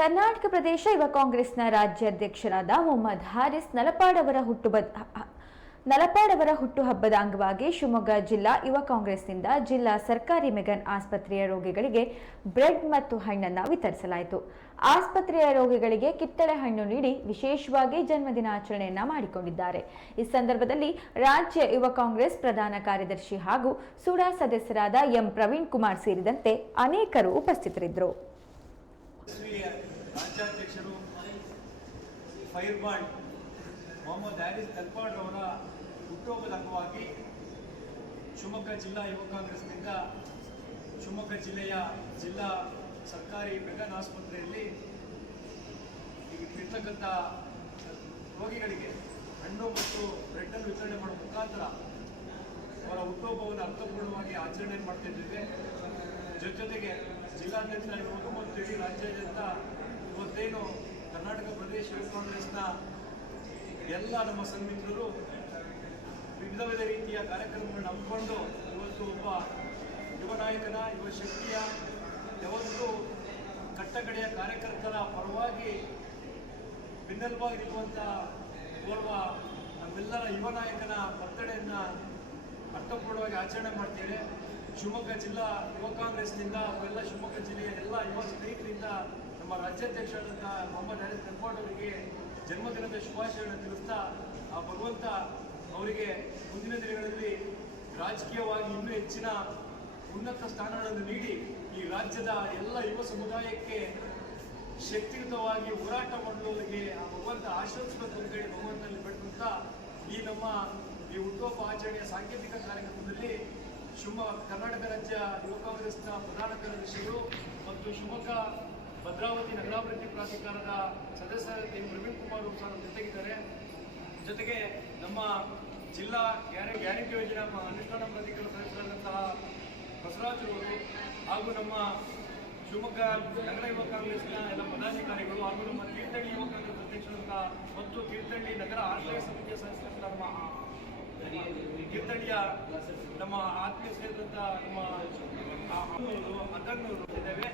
ಕರ್ನಾಟಕ ಪ್ರದೇಶ ಯುವ ಕಾಂಗ್ರೆಸ್ನ ರಾಜ್ಯಾಧ್ಯಕ್ಷರಾದ ಮೊಹಮ್ಮದ್ ಹಾರಿಸ್ ನಲಪಾಡವರ ಹುಟ್ಟುಹಬ್ಬದ ಅಂಗವಾಗಿ ಶಿವಮೊಗ್ಗ ಜಿಲ್ಲಾ ಯುವ ಕಾಂಗ್ರೆಸ್ನಿಂದ ಜಿಲ್ಲಾ ಸರ್ಕಾರಿ ಮೆಗನ್ ಆಸ್ಪತ್ರೆಯ ರೋಗಿಗಳಿಗೆ ಬ್ರೆಡ್ ಮತ್ತು ಹಣ್ಣನ್ನು ವಿತರಿಸಲಾಯಿತು. ಆಸ್ಪತ್ರೆಯ ರೋಗಿಗಳಿಗೆ ಕಿತ್ತಳೆ ಹಣ್ಣು ನೀಡಿ ವಿಶೇಷವಾಗಿ ಜನ್ಮದಿನಾಚರಣೆಯನ್ನ ಮಾಡಿಕೊಂಡಿದ್ದಾರೆ. ಈ ಸಂದರ್ಭದಲ್ಲಿ ರಾಜ್ಯ ಯುವ ಕಾಂಗ್ರೆಸ್ ಪ್ರಧಾನ ಕಾರ್ಯದರ್ಶಿ ಹಾಗೂ ಸುಡಾ ಸದಸ್ಯರಾದ ಎಂ ಪ್ರವೀಣ್ ಕುಮಾರ್ ಸೇರಿದಂತೆ ಅನೇಕರು ಉಪಸ್ಥಿತರಿದ್ದರು. ರಾಜ್ಯಾಧ್ಯಕ್ಷರು ಫೈರ್ಬಾಂಡ್ ಮೊಹಮ್ಮದ್ ಹಾರಿಸ್ ನಲ್ಪಾಡ್ರವರ ಹುಟ್ಟುಹಬ್ಬದ ಅಂಗವಾಗಿ ಶಿವಮೊಗ್ಗ ಜಿಲ್ಲಾ ಯುವ ಕಾಂಗ್ರೆಸ್ನಿಂದ ಶಿವಮೊಗ್ಗ ಜಿಲ್ಲೆಯ ಜಿಲ್ಲಾ ಸರ್ಕಾರಿ ಮೆಗನ್ ಆಸ್ಪತ್ರೆಯಲ್ಲಿ ಇರ್ತಕ್ಕಂಥ ರೋಗಿಗಳಿಗೆ ಹಣ್ಣು ಮತ್ತು ಬ್ರೆಡ್ಡನ್ನು ವಿತರಣೆ ಮಾಡುವ ಮುಖಾಂತರ ಅವರ ಹುಟ್ಟುಹಬ್ಬವನ್ನು ಅರ್ಥಪೂರ್ಣವಾಗಿ ಆಚರಣೆ ಮಾಡ್ತಿದ್ದೇವೆ. ಜೊತೆಗೆ ಜಿಲ್ಲಾದ್ಯಂತ ಇರುವುದು ಮತ್ತು ಇಡೀ ರಾಜ್ಯಾದ್ಯಂತ ಇವತ್ತೇನು ಕರ್ನಾಟಕ ಪ್ರದೇಶ ಯುವ ಕಾಂಗ್ರೆಸ್ನ ಎಲ್ಲ ನಮ್ಮ ಸನ್ಮಿತ್ರರು ವಿವಿಧ ರೀತಿಯ ಕಾರ್ಯಕ್ರಮಗಳನ್ನು ಹಮ್ಮಿಕೊಂಡು ಇವತ್ತು ಒಬ್ಬ ಯುವ ನಾಯಕನ ಯುವ ಶಕ್ತಿಯ ಯಾವತ್ತೂ ಕಟ್ಟಕಡೆಯ ಕಾರ್ಯಕರ್ತರ ಪರವಾಗಿ ಬೆನ್ನೆಲುಬಾಗಿ ನಿಲ್ಲುವಂಥ ಓರ್ವ ನಮ್ಮೆಲ್ಲರ ಯುವ ನಾಯಕನ ಬರ್ತಡೆಯನ್ನು ಅರ್ಥಪೂರ್ಣವಾಗಿ ಆಚರಣೆ ಮಾಡ್ತೇವೆ. ಶಿವಮೊಗ್ಗ ಜಿಲ್ಲಾ ಯುವ ಕಾಂಗ್ರೆಸ್ನಿಂದ ಅವೆಲ್ಲ ಶಿವಮೊಗ್ಗ ಜಿಲ್ಲೆಯ ಎಲ್ಲ ಯುವ ಸ್ನೇಹಿತರಿಂದ ನಮ್ಮ ರಾಜ್ಯಾಧ್ಯಕ್ಷರಾದಂಥ ಮೊಹಮ್ಮದ್ ಹಾರಿಸ್ ನಲ್ಪಾಡ್ ಅವರಿಗೆ ಜನ್ಮದಿನದ ಶುಭಾಶಯಗಳನ್ನು ತಿಳಿಸ್ತಾ ಆ ಭಗವಂತ ಅವರಿಗೆ ಮುಂದಿನ ದಿನಗಳಲ್ಲಿ ರಾಜಕೀಯವಾಗಿ ಇನ್ನೂ ಹೆಚ್ಚಿನ ಉನ್ನತ ಸ್ಥಾನಗಳನ್ನು ನೀಡಿ ಈ ರಾಜ್ಯದ ಎಲ್ಲ ಯುವ ಸಮುದಾಯಕ್ಕೆ ಶಕ್ತಿಯುತವಾಗಿ ಹೋರಾಟ ಮಾಡುವವರಿಗೆ ಆ ಭಗವಂತ ಆಶೀರ್ವದಿಸಬೇಕು ಅಂತೇಳಿ ಭಗವಂತನಲ್ಲಿ ಬೇಡ್ಕೊಂತ ಈ ಹುಟ್ಟುಹಬ್ಬ ಆಚರಣೆಯ ಸಾಂಕೇತಿಕ ಕಾರ್ಯಕ್ರಮದಲ್ಲಿ ಕರ್ನಾಟಕ ರಾಜ್ಯ ಯುವ ಕಾಂಗ್ರೆಸ್ನ ಪ್ರಧಾನ ಕಾರ್ಯದರ್ಶಿಗಳು ಮತ್ತು ಶಿವಮೊಗ್ಗ ಭದ್ರಾವತಿ ನಗರಾಭಿವೃದ್ಧಿ ಪ್ರಾಧಿಕಾರದ ಸದಸ್ಯರಾದ ಎಂ ಪ್ರವೀಣ್ ಕುಮಾರ್ ಅವರು ಸಹ ಜೊತೆಗಿದ್ದಾರೆ. ಜೊತೆಗೆ ನಮ್ಮ ಜಿಲ್ಲಾ ಗ್ಯಾರಂಟಿ ಯೋಜನಾ ಅನುಷ್ಠಾನ ಪ್ರಾಧಿಕಾರದ ಸದಸ್ಯರಾದಂತಹ ಬಸವರಾಜರವರು ಹಾಗೂ ನಮ್ಮ ಶಿವಮೊಗ್ಗ ನಗರ ಯುವ ಕಾಂಗ್ರೆಸ್ನ ಎಲ್ಲ ಪದಾಧಿಕಾರಿಗಳು ಹಾಗೂ ನಮ್ಮ ತೀರ್ಥಹಳ್ಳಿ ಯುವ ಕಾಂಗ್ರೆಸ್ ಅಧ್ಯಕ್ಷರಾದಂಥ ಮತ್ತು ತೀರ್ಥಹಳ್ಳಿ ನಗರ ಆಶ್ರಯ ಸಮಿತಿಯ ಸದಸ್ಯರಾದ ನಮ್ಮ ತೀರ್ಥಹಳ್ಳಿಯ ನಮ್ಮ ಆತ್ಮೀಯ ಸೇರಿದಂಥ ನಮ್ಮ ಅದನ್ನು ಇದ್ದೇವೆ.